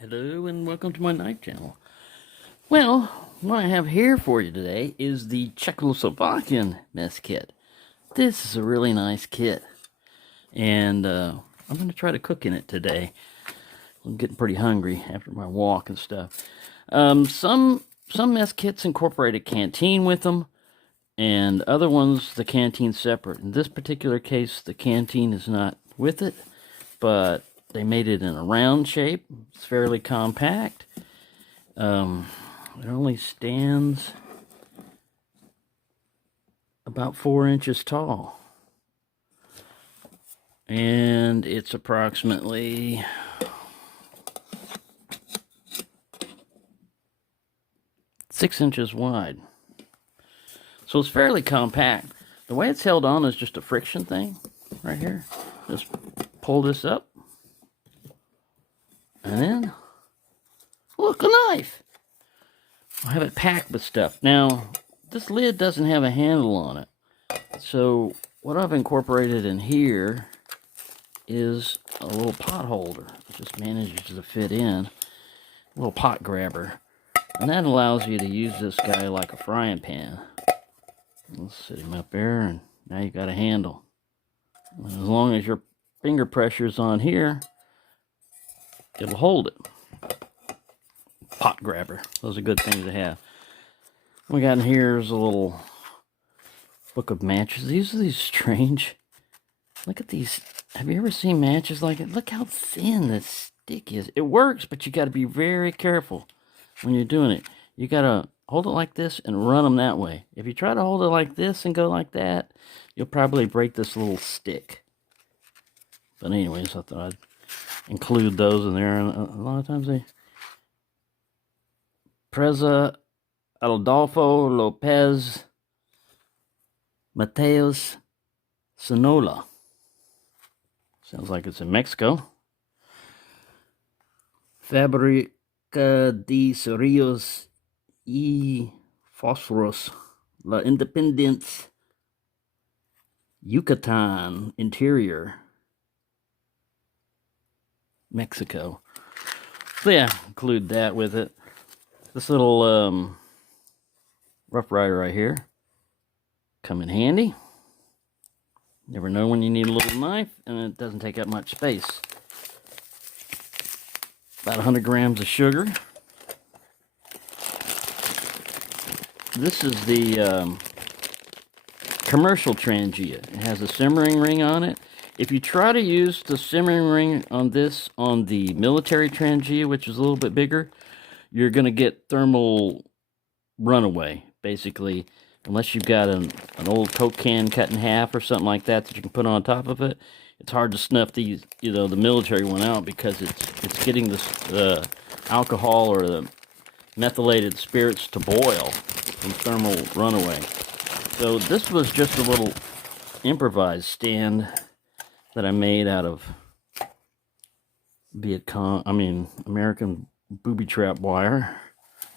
Hello and welcome to my knife channel. Well, what I have here for you today is the Czechoslovakian mess kit. This is a really nice kit, and I'm going to try to cook in it today. I'm getting pretty hungry after my walk and stuff. Some mess kits incorporate a canteen with them, and other ones the canteen's separate. In this particular case, the canteen is not with it, but they made it in a round shape. It's fairly compact. It only stands about 4 inches tall. And it's approximately 6 inches wide. So it's fairly compact. The way it's held on is just a friction thing right here. Just pull this up. And then, look, a knife. I have it packed with stuff. Now, this lid doesn't have a handle on it. So, what I've incorporated in here is a little pot holder. It just manages to fit in. A little pot grabber. And that allows you to use this guy like a frying pan. Let's sit him up there, and now you got a handle. And as long as your finger pressure's on here, it'll hold it. Pot grabber. Those are good things to have. What we got in here is a little book of matches. These are these strange. Look at these. Have you ever seen matches like it? Look how thin this stick is. It works, but you got to be very careful when you're doing it. You got to hold it like this and run them that way. If you try to hold it like this and go like that, you'll probably break this little stick. But anyways, I thought I'd include those in there, and a lot of times they Preza Adolfo Lopez Mateos Sonola. Sounds like it's in Mexico. Fabrica de Cerrillos y Fósforos La Independencia Yucatan Interior, Mexico. So yeah, include that with it. This little Rough Rider right here come in handy. Never know when you need a little knife, and it doesn't take up much space. About 100 grams of sugar. This is the commercial Trangia. It has a simmering ring on it. If you try to use the simmering ring on this on the military Trangia, which is a little bit bigger, you're going to get thermal runaway, basically, unless you've got an old Coke can cut in half or something like that you can put on top of it. It's hard to snuff these, the military one out, because it's getting the alcohol or the methylated spirits to boil from thermal runaway. So this was just a little improvised stand that I made out of American booby trap wire,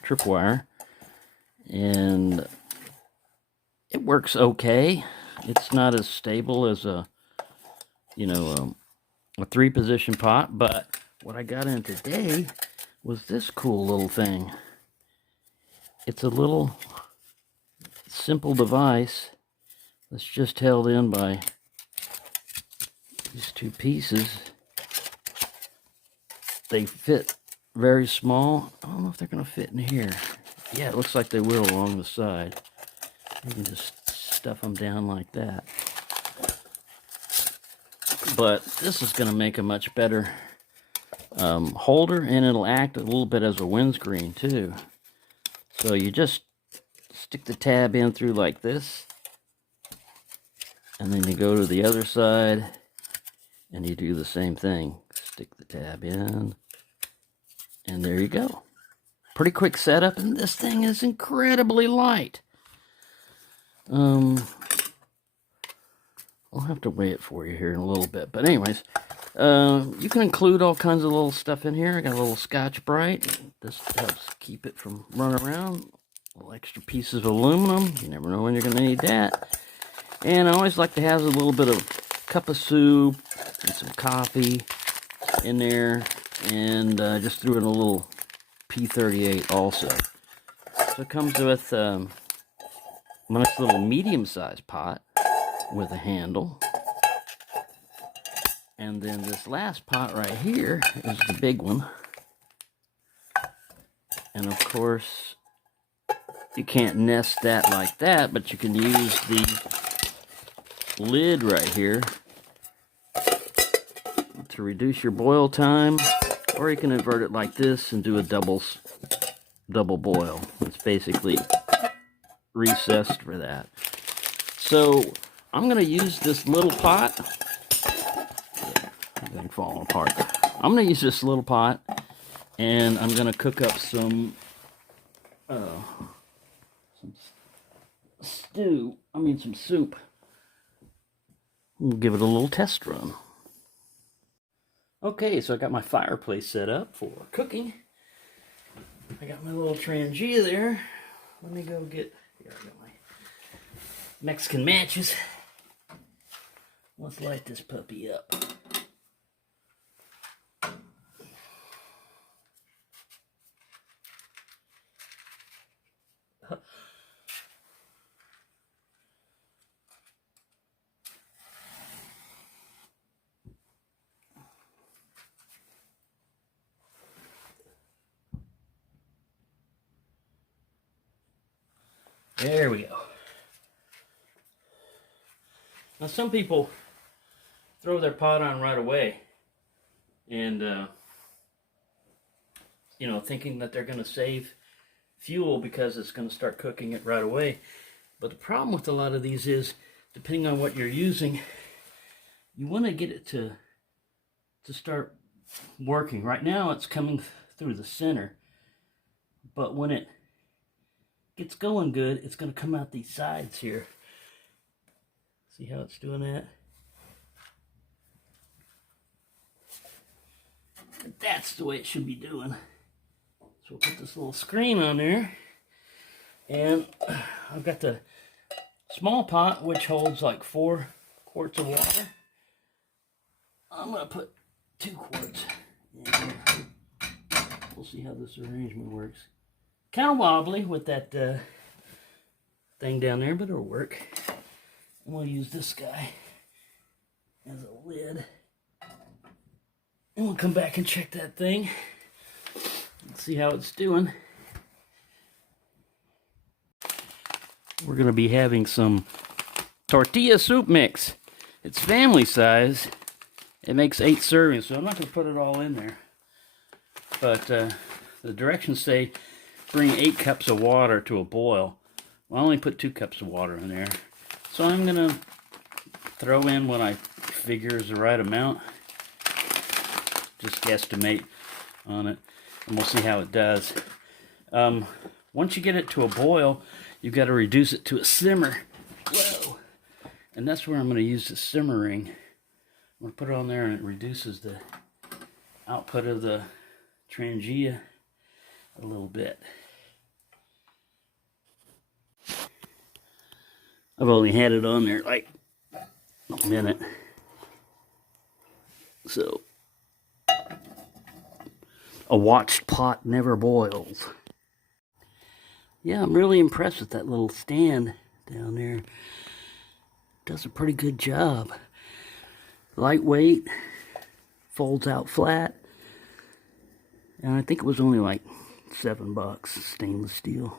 tripwire, and it works okay. It's not as stable as a 3-position pot, but what I got in today was this cool little thing. It's a little simple device that's just held in by these 2 pieces. They fit very small. I don't know if they're going to fit in here. Yeah, it looks like they will along the side. You can just stuff them down like that. But this is going to make a much better holder, and it'll act a little bit as a windscreen too. So you just stick the tab in through like this, and then you go to the other side and you do the same thing. Stick the tab in, and there you go. Pretty quick setup, and this thing is incredibly light. I'll have to weigh it for you here in a little bit. But anyways, you can include all kinds of little stuff in here. I got a little Scotch-Brite. This helps keep it from running around. Little extra pieces of aluminum. You never know when you're going to need that. And I always like to have a little bit of cup of soup and some coffee in there. And just threw in a little P38 also. So it comes with a nice little medium-sized pot with a handle. And then this last pot right here is the big one. And of course, you can't nest that like that, but you can use the lid right here to reduce your boil time, or you can invert it like this and do a double boil. It's basically recessed for that. So I'm going to use this little pot. Everything falling apart. I'm going to use this little pot, and I'm going to cook up some soup. We'll give it a little test run. Okay, so I got my fireplace set up for cooking. I got my little Trangia there. Let me go get, here I got my Mexican matches. Let's light this puppy up. There we go. Now some people throw their pot on right away and you know, thinking that they're going to save fuel because it's going to start cooking it right away. But the problem with a lot of these is, depending on what you're using, you want to get it to start working. Right now it's coming through the center, but when it gets going good, it's going to come out these sides here. See how it's doing that? That's the way it should be doing. So we'll put this little screen on there. And I've got the small pot, which holds like 4 quarts of water. I'm going to put 2 quarts in here. We'll see how this arrangement works. Kind of wobbly with that thing down there, but it'll work. And we'll use this guy as a lid. And we'll come back and check that thing. Let's see how it's doing. We're going to be having some tortilla soup mix. It's family size. It makes 8 servings, so I'm not going to put it all in there. But the directions say bring 8 cups of water to a boil. Well, I only put 2 cups of water in there. So I'm going to throw in what I figure is the right amount. Just guesstimate on it. And we'll see how it does. Once you get it to a boil, you've got to reduce it to a simmer. Whoa! And that's where I'm going to use the simmer ring. I'm going to put it on there and it reduces the output of the Trangia a little bit. I've only had it on there like a minute. So, a watched pot never boils. Yeah, I'm really impressed with that little stand down there. Does a pretty good job. Lightweight, folds out flat. And I think it was only like $7, stainless steel.